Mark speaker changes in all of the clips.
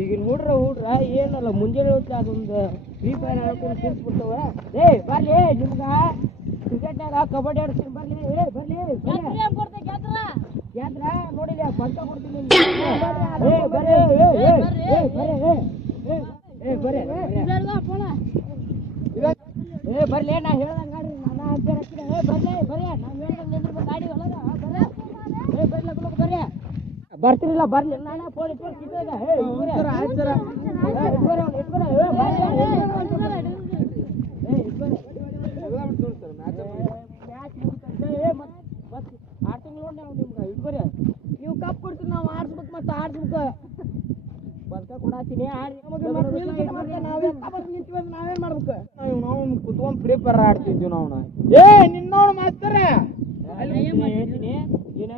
Speaker 1: இவன் ஊடுற ஊடுற ஏன் இல்லை முந்தைய எழுபத்தாக இந்த ஃப்ரீ ஃபயர் அழைக்கணும் கூட்டு கொடுத்தவன் ஏய் பாலி நிமிங்க கிரிக்கெட்டாக கபடி அடிச்சிரு பாலி ஏய் பாலி கேத்ரா நோடிலே பக்க கொடுத்து ஏய் பாரு ஏய் பாரு ஏய் ஏய் பாரு ஏய் பாரு இதெல்லாம் போல ஏய் பாரு நான் ஹேளன் காடு நான் அத்தை ரக்கிட ஏய் பாரு பாரு நான் வேண்டாம் நின்னு போய் தாடி வளரா பாரு ஏய் பாரு ಬರ್ತಿಲ್ಲ ಬರ್ಲಿ ನಾನೇ ಫೋರಿ ಫೋರಿ ಕಿತ್ತೆ ಹೇ
Speaker 2: ಇಟ್
Speaker 1: ಬರ ಇಟ್ ಬರ ಎ ಇಟ್ ಬರ ಇಟ್ ಬರ ಎ ಇಟ್ ಬರ ಇಟ್ ಬರ
Speaker 2: ಇಡಾ ಬಿಟ್ಟು ನೋಡು ಸರ್ ಮ್ಯಾಚ್ ಮ್ಯಾಚ್
Speaker 1: ಮುಗಿತಾ ಎ ಮತ್ ಬಸ್ ಆಟಿಂಗ್ ಲೋಡ್ ನೇ ಆವೋ ನಿಮಗೆ ಇಟ್ ಬರ ಯೆವ್ ಕಾಪ್ ಮಾಡ್ತুনা ಆಡ್ಸುಬೇಕು ಮತ್ತೆ ಆಡ್ಸುಬೇಕು ಬಲ್ಕ ಕೊಡಾತಿನೆ ಆಡ್
Speaker 3: ನಿಮಗೆ ಮತ್ತೆ ನಾವೆಂತ ಬರ್ ನಿಂತೆ ಬರ್ ನಾವೇನ್ ಮಾಡಬೇಕು
Speaker 2: ನಾವ್ ನಾವ್ ಕುತ್ಕೊಂಡ ಫ್ರೀ ಫೈರ್ ಆಡ್ತಿದ್ದೀವಿ ನಾವು ಎ ನಿನ್ನವನು ಮಾಸ್ತರ
Speaker 1: ನಾನು ಹೇಳ್ತೀನಿ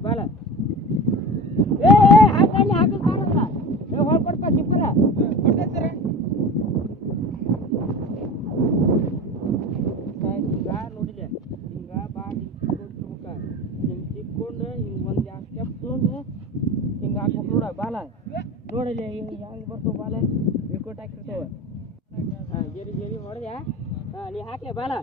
Speaker 1: पानी बाला था। था ए ए हाकन हाकन करला ए होल पर पर सिपला
Speaker 3: पड़ते रे
Speaker 1: काई गा नोडले हिंगा बाडी कोत्र मुका सिंची कोंड हिंग वंदे आस्केप तोंड हिंगा कोकलोडा बाला नोडले हिंग यांग बरतो बाले इको टैक्स तो हां येरी येरी मोडया हां नी हाके बाला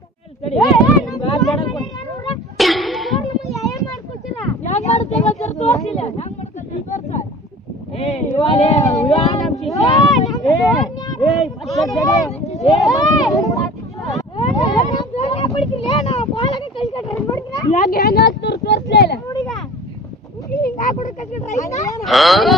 Speaker 3: ಹಾ
Speaker 4: huh?